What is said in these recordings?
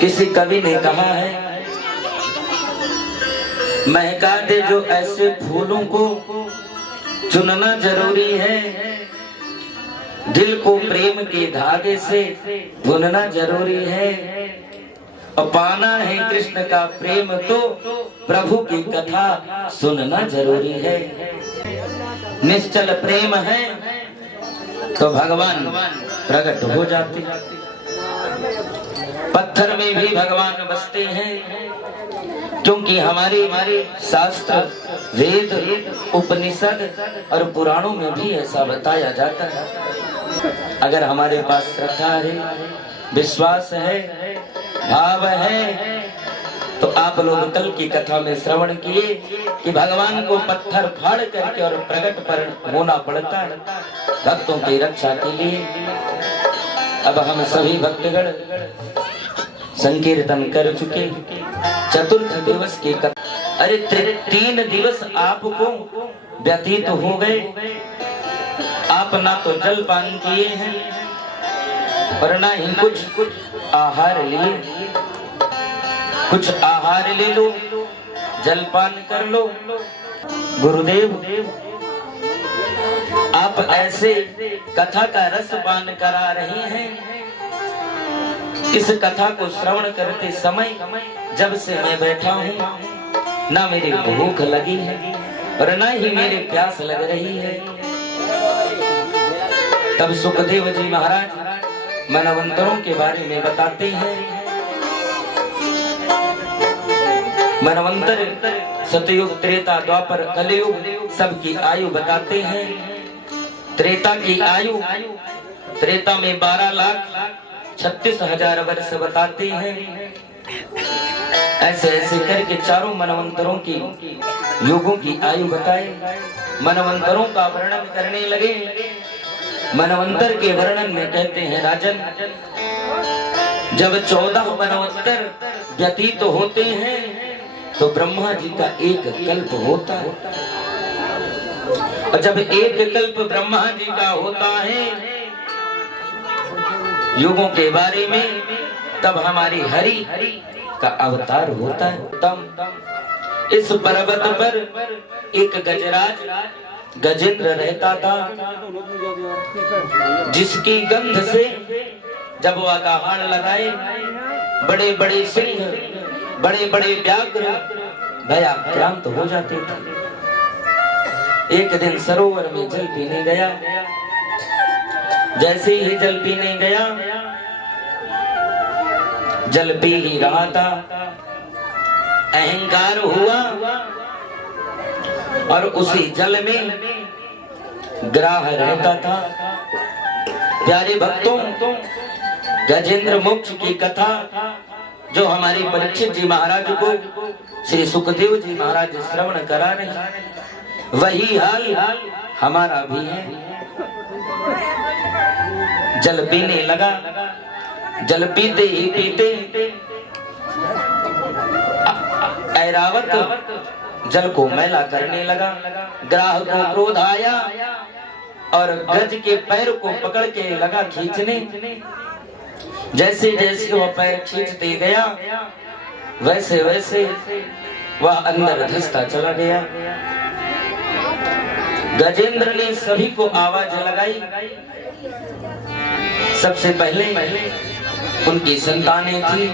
किसी कवि ने कहा है, महका दे जो ऐसे फूलों को चुनना जरूरी है, दिल को प्रेम के धागे से बुनना जरूरी है, और पाना है कृष्ण का प्रेम तो प्रभु की कथा सुनना जरूरी है। निश्चल प्रेम है तो भगवान प्रकट हो जाते, पत्थर में भी भगवान बसते हैं, क्योंकि हमारे शास्त्र, वेद, उपनिषद और पुराणों में भी ऐसा बताया जाता है। अगर हमारे पास श्रद्धा है, विश्वास है, भाव है, तो आप लोग कल की कथा में श्रवण किए कि भगवान को पत्थर फाड़ करके और प्रकट पर होना पड़ता है भक्तों की रक्षा के लिए। अब हम सभी भक्तगण संकीर्तन कर चुके, चतुर्थ दिवस की कथा, अरे 3 दिवस आपको व्यतीत हो गए, आप ना तो जल पान किए हैं और ना ही कुछ आहार लिए। कुछ आहार ले लो, जलपान कर लो। गुरुदेव आप ऐसे कथा का रस पान करा रहे हैं, इस कथा को श्रवण करते समय जब से मैं बैठा हूँ, ना मेरी भूख लगी है और ना ही मेरी प्यास लग रही है। तब सुखदेव जी महाराज मनवंतरों के बारे में बताते हैं। मनवंतर सतयुग, त्रेता, द्वापर, कलयुग सबकी आयु बताते हैं। त्रेता की आयु, त्रेता में 12,36,000 वर्ष बताते हैं। ऐसे ऐसे करके चारों मनवंतरों की युगों की आयु बताए, मनवंतरों का वर्णन करने लगे। मनवंतर के वर्णन में कहते हैं, राजन जब 14 मनवंतर व्यतीत होते हैं तो ब्रह्मा जी का एक कल्प होता है, और जब एक कल्प ब्रह्मा जी का होता है युगों के बारे में, तब हमारी हरि का अवतार होता है। तम इस पर्वत पर एक गजराज गजेंद्र रहता था, जिसकी गंध से जब वह आहार लगाए बड़े बड़े सिंह, बड़े बड़े व्याघ्र भयाक्रांत हो जाते थे। एक दिन सरोवर में जल पीने गया, जैसे ही जल पीने गया, जल पी ही रहा था, अहंकार हुआ और उसी जल में ग्राह रहता था। प्यारे भक्तों, गजेंद्र मोक्ष की कथा जो हमारे परीक्षित जी महाराज को श्री सुखदेव जी महाराज श्रवण करा रहे हैं, वही हाल हमारा भी है। जल पीने लगा, जल पीते ही पीते ऐरावत जल को मैला करने लगा। ग्राह को क्रोध आया और गज के पैर को पकड़ के लगा खींचने। जैसे जैसे वह पैर खींचते गया, वैसे वैसे वह अंदर धंसता चला गया। गजेंद्र ने सभी को आवाज लगाई। सबसे पहले उनकी संतानें थी,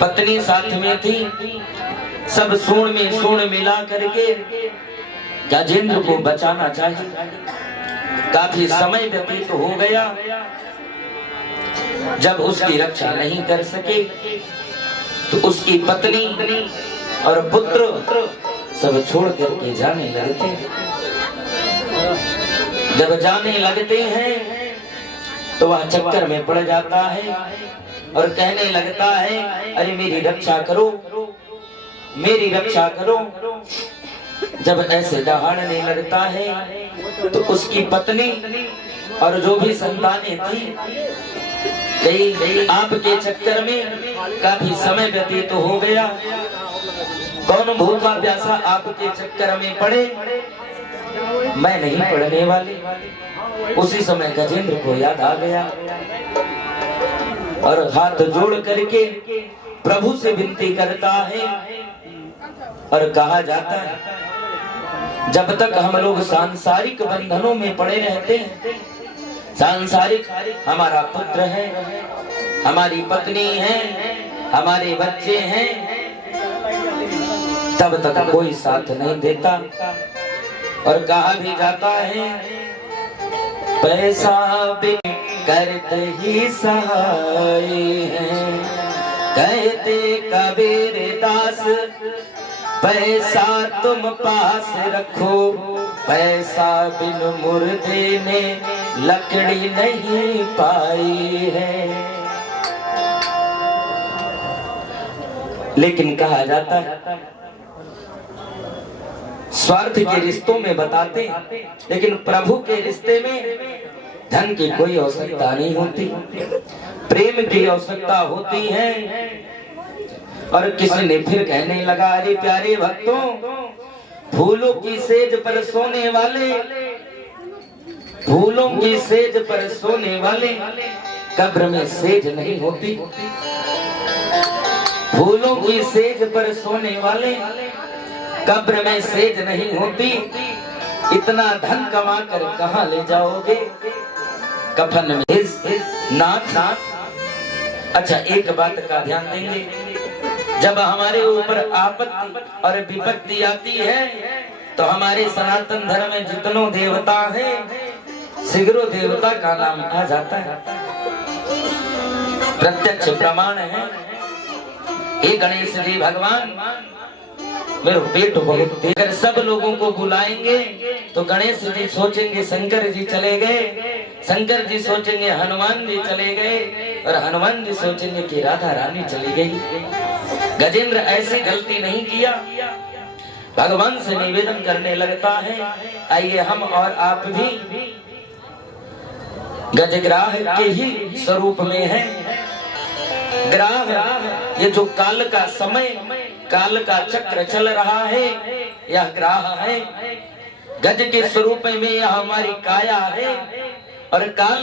पत्नी साथ में थी, सब सूंड में सूंड मिला करके गजेंद्र को बचाना चाहिए। काफी समय व्यतीत हो गया, जब उसकी रक्षा नहीं कर सके तो उसकी पत्नी और पुत्र सब छोड़ करके जाने लगते। जब जाने लगते हैं तो वह चक्कर में पड़ जाता है और कहने लगता है, अरे मेरी रक्षा करो, मेरी रक्षा करो। जब ऐसे दहाड़ने लगता है तो उसकी पत्नी और जो भी संतानें थी, कई आपके चक्कर में काफी समय व्यतीत हो गया। कौन भूखा प्यासा आपके चक्कर में पड़े, मैं नहीं पड़ने वाली। उसी समय गजेंद्र को याद आ गया, और हाथ जोड़ करके प्रभु से विनती करता है। और कहा जाता है जब तक हम लोग सांसारिक बंधनों में पड़े रहते हैं, सांसारिक हमारा पुत्र है, हमारी पत्नी है, हमारे बच्चे हैं, तब तक कोई साथ नहीं देता। और कहा भी जाता है पैसा भी करते ही सहाय है, कहते कबीर दास पैसा तुम पास रखो, पैसा बिन मुर्दे ने लकड़ी नहीं पाई है। लेकिन कहा जाता है स्वार्थ के रिश्तों में बताते, लेकिन प्रभु के रिश्ते में धन की कोई आवश्यकता नहीं होती, प्रेम की आवश्यकता होती है। और किसी ने फिर कहने लगा अरे प्यारे भक्तों, फूलों की सेज पर सोने वाले, फूलों की सेज पर सोने वाले कब्र में सेज नहीं होती, फूलों की सेज पर सोने वाले कब्र में सेज नहीं होती। इतना धन कमा कर कहाँ ले जाओगे, कफन में नाथ। अच्छा एक बात का ध्यान देंगे, जब हमारे ऊपर आपत्ति और विपत्ति आती है तो हमारे सनातन धर्म में जितनों देवता है शीघ्र देवता का नाम आ जाता है, प्रत्यक्ष प्रमाण है। हे गणेश जी भगवान, मेरे पेट बहुत तेज, अगर सब लोगों को बुलाएंगे तो गणेश जी सोचेंगे शंकर जी चले गए, शंकर जी सोचेंगे हनुमान जी चले गए, और हनुमान जी सोचेंगे कि राधा रानी चली गई। गजेंद्र ऐसी गलती नहीं किया, भगवान से निवेदन करने लगता है आइए हम और आप भी गजग्राह के ही स्वरूप में हैं। ग्राह ये जो काल का समय, काल का चक्र चल रहा है, यह ग्राह है। गज के स्वरूप में यह हमारी काया है, और काल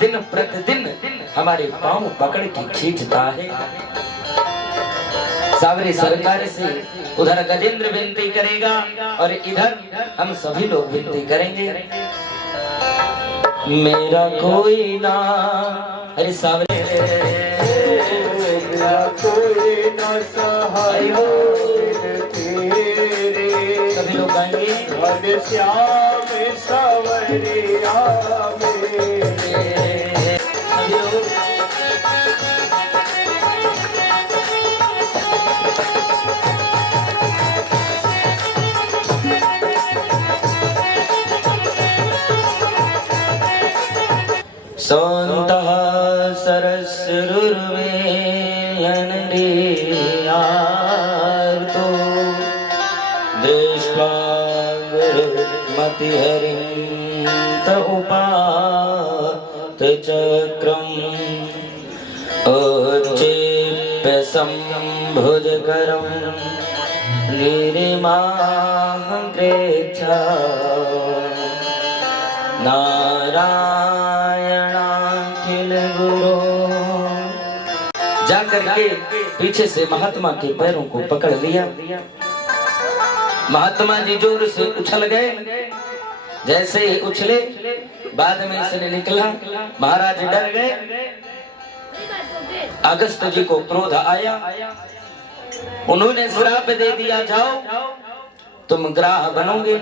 दिन प्रतिदिन हमारे पांव पकड़ के खींचता है। सावरी सरकार से उधर गजेंद्र विनती करेगा और इधर हम सभी लोग विनती करेंगे। मेरा कोई ना, अरे सावरी कोई ना सहाय हो तेरे, सभी लोग गाएंगे घन श्याम सवरिया मेरे, सभी लोग। सौंतः सरसुरुर्वे मतिहरिं उपात चक्रम् उच्चेप्य संभुजकरं गिरिमाहृच्छा नारायणाखिल गुरो। जाकर के पीछे से महात्मा के पैरों को पकड़ लिया। महात्मा जी जोर से उछल गए, जैसे ही उछले बाद में इसने निकला, महाराज डर गए। अगस्त जी को क्रोध आया, उन्होंने श्राप दे दिया जाओ तुम ग्राह बनोगे।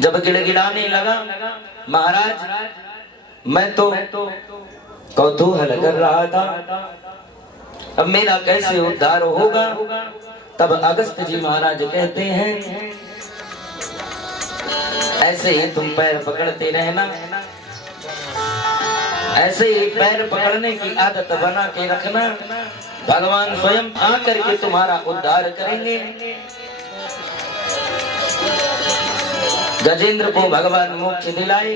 जब गिड़गिड़ाने लगा महाराज, मैं तो कौतूहल कर रहा था अब मेरा कैसे उद्धार होगा। तब अगस्त जी महाराज कहते हैं ऐसे ही तुम पैर पकड़ते रहना, ऐसे ही पैर पकड़ने की आदत बना के रखना, भगवान स्वयं आकर के तुम्हारा उद्धार करेंगे। गजेंद्र को भगवान मोक्ष दिलाए।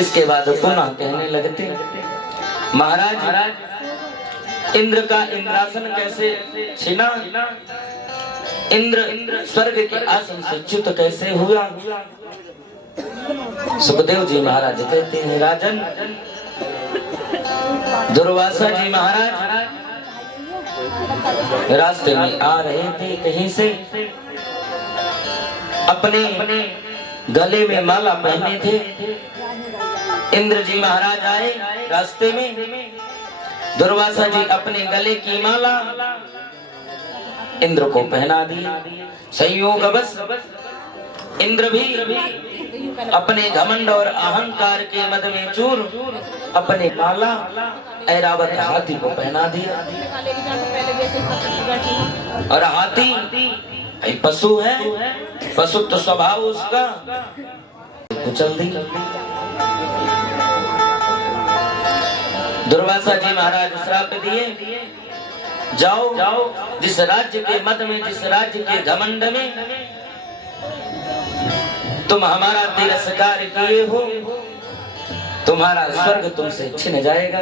इसके बाद पुनः कहने लगते महाराज इंद्र का इंद्रासन कैसे छिना, इंद्र स्वर्ग के आसन से च्युत कैसे हुआ। सुखदेव जी महाराज कहते हैं राजन, दुर्वासा जी महाराज रास्ते में आ रहे थे कहीं से, अपने गले में माला पहने थे। इंद्र जी महाराज आए रास्ते में, दुर्वासा जी अपने गले की माला इंद्र को पहना दी। संयोगवश इंद्र भी अपने घमंड और अहंकार के मद में चूर अपने माला ऐरावत हाथी को पहना दिया। और हाथी पशु है, पशु तो स्वभाव उसका कुचल दी। दुर्वासा जी महाराज श्राप दिए, जाओ जिस राज्य के मद में, जिस राज्य के घमंड में तुम हमारा तिरस्कार किए हो, तुम्हारा स्वर्ग तुमसे छिन जाएगा।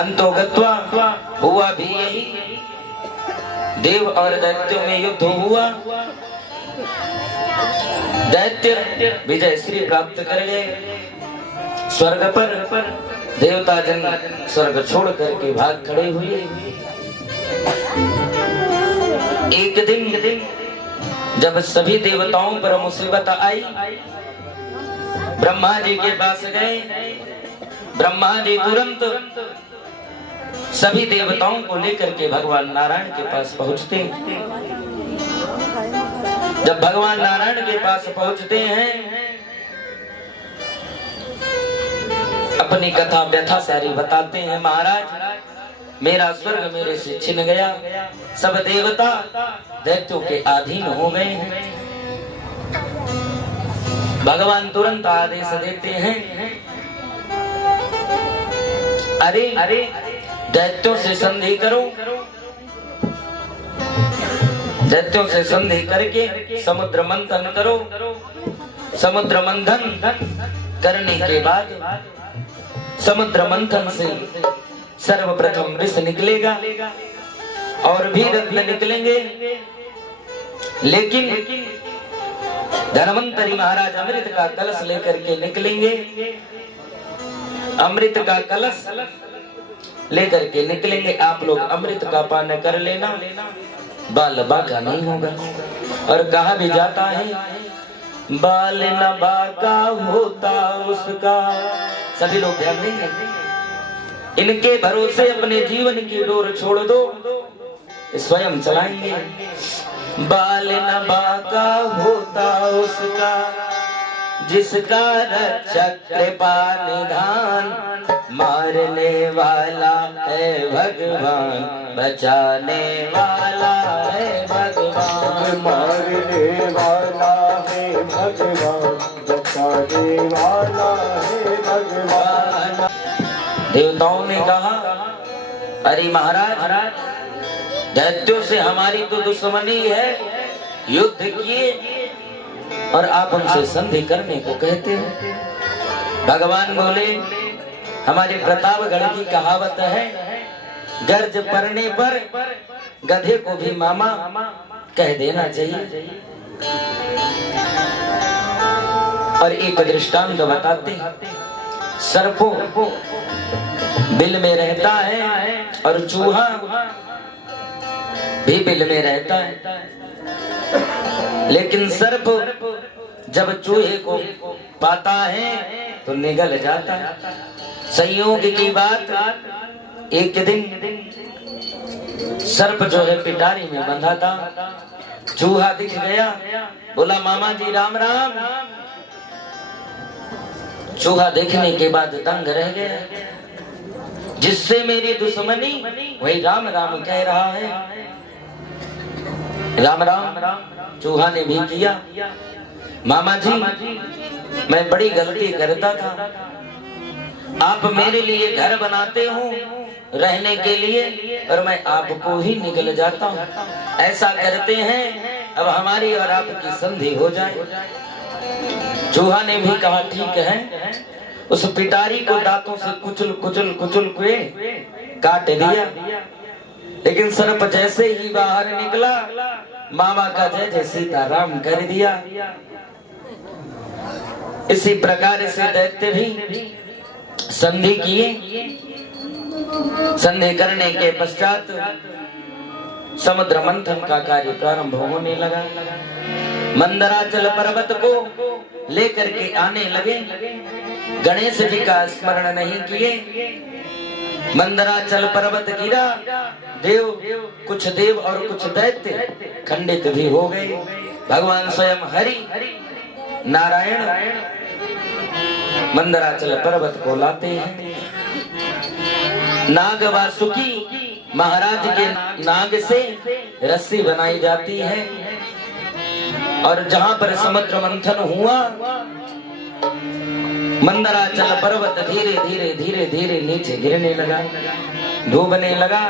अंतोगत्वा हुआ भी यही, देव और दैत्यों में युद्ध हुआ। दैत्य विजय श्री प्राप्त कर गए स्वर्ग पर। देवता जन स्वर्ग छोड़ करके भाग खड़े हुए। एक दिन जब सभी देवताओं पर मुसीबत आई, ब्रह्मा जी के पास गए। ब्रह्मा जी तुरंत सभी देवताओं को लेकर के भगवान नारायण के पास पहुंचते। जब भगवान नारायण के पास पहुंचते हैं, अपनी कथा व्यथा सारी बताते हैं। महाराज मेरा स्वर्ग मेरे से छिन गया, सब देवता दैत्यों के अधीन हो गए हैं। भगवान तुरंत आदेश देते हैं, अरे दैत्यों से संधि करो। दैत्यों से संधि करके समुद्र मंथन करो। समुद्र मंथन करने के बाद समुद्र मंथन से सर्वप्रथम विष निकलेगा और भी रत्न निकलेंगे। लेकिन धनवंतरी महाराज अमृत का कलश लेकर के निकलेंगे। अमृत का कलश लेकर के निकलेंगे। आप लोग अमृत का पान कर लेना, बाल बाका नहीं होगा। और कहा भी जाता है, बाल न बाका होता उसका। सभी लोग ध्यान देंगे, इनके भरोसे अपने जीवन की डोर छोड़ दो, स्वयं चलाएंगे। बाल न बाका होता उसका, जिसका रक्षक कृपा निधान। मारने वाला है भगवान, बचाने वाला है भगवान। मारने वाला है भगवान, बचाने वाला है भगवान। देवताओं ने कहा, अरे महाराज दैत्यों से हमारी तो दुश्मनी है, युद्ध किए और आप उनसे संधि करने को कहते हैं। भगवान बोले, हमारे प्रतापगढ़ की कहावत है, गर्ज पड़ने पर गधे को भी मामा कह देना चाहिए। और एक दृष्टांत बताते, सर्पों बिल में रहता है और चूहा भी बिल में रहता है। लेकिन सर्प जब चूहे को पाता है तो निगल जाता है। संयोग की बात, एक दिन सर्प जो है पिटारी में बंधा था, चूहा दिख गया, बोला मामा जी राम राम। चूहा देखने के बाद दंग रह गया, जिससे मेरी दुश्मनी वही राम राम कह रहा है। राम राम चूहा ने भी किया। मामा जी मैं बड़ी गलती करता था, आप मेरे लिए घर बनाते हो रहने के लिए और मैं आपको ही निकल जाता हूँ। ऐसा करते हैं अब हमारी और आपकी संधि हो जाए। चूहा ने भी कहा ठीक है। उस पिटारी को दांतों से कुचल कुचल कुचल के काट दिया। लेकिन सर्प जैसे ही बाहर निकला, मामा का जय जय सीताराम कर दिया। इसी प्रकार से दैत्य भी संधि किए। संधि करने के पश्चात समुद्र मंथन का कार्य प्रारंभ होने लगा। मंदराचल पर्वत को लेकर के आने लगे। गणेश जी का स्मरण नहीं किए। मंदराचल पर्वत गिरा। देव, कुछ देव और कुछ दैत्य खंडित भी हो गए। भगवान स्वयं हरि नारायण मंदराचल पर्वत को लाते हैं। नाग वासुकी महाराज के नाग से रस्सी बनाई जाती है और जहां पर समुद्र मंथन हुआ, मंदराचल पर्वत धीरे धीरे धीरे धीरे नीचे गिरने लगा, डूबने लगा।